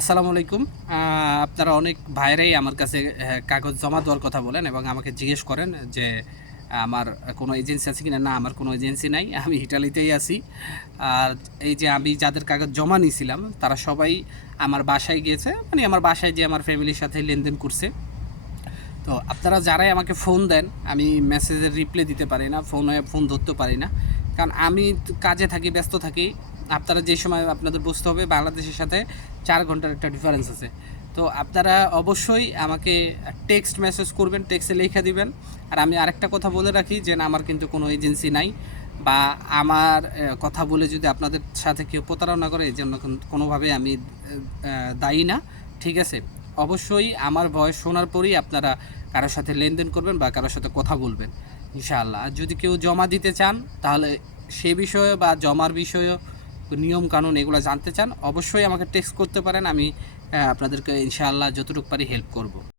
আসসালামু আলাইকুম। আপনারা অনেক ভাইরাই আমার কাছে কাগজ জমা দেওয়ার কথা বলেন এবং আমাকে জিজ্ঞেস করেন যে আমার কোনো এজেন্সি আছে কিনা। না, আমার কোনো এজেন্সি নাই। আমি ইটালিতেই আছি। আর এই যে আমি যাদের কাগজ জমা নিয়েছিলাম তারা সবাই আমার বাসায় গিয়েছে। মানে আমার বাসায় যে আমার ফ্যামিলির সাথে লেনদেন করছে। তো আপনারা যারাই আমাকে ফোন দেন, আমি মেসেজের রিপ্লাই দিতে পারি না, ফোন ধরতে পারি না, কারণ আমি কাজে থাকি, ব্যস্ত থাকি। আপনারা যে সময় আপনাদের বুঝতে হবে বাংলাদেশের সাথে 4 ঘন্টার একটা ডিফারেন্স আছে। তো আপনারা অবশ্যই আমাকে টেক্সট মেসেজ করবেন, টেক্সটে লিখে দিবেন। আর আমি আরেকটা কথা বলে রাখি যে আমার কিন্তু কোনো এজেন্সি নাই, বা আমার কথা বলে যদি আপনাদের সাথে কেউ প্রতারণা করে এই জন্য কোনোভাবে আমি দায়ী না। ঠিক আছে? অবশ্যই আমার ভয়েস শোনার পরেই আপনারা কারোর সাথে লেনদেন করবেন বা কারোর সাথে কথা বলবেন, ইনশাআল্লাহ। আর যদি কেউ জমা দিতে চান তাহলে সে বিষয়ে বা জমার বিষয়ে নিয়ম কানুন এগুলো জানতে চান, অবশ্যই আমাকে টেক্সট করতে পারেন। আমি আপনাদেরকে ইনশাআল্লাহ যতটুকু পারি হেল্প করব।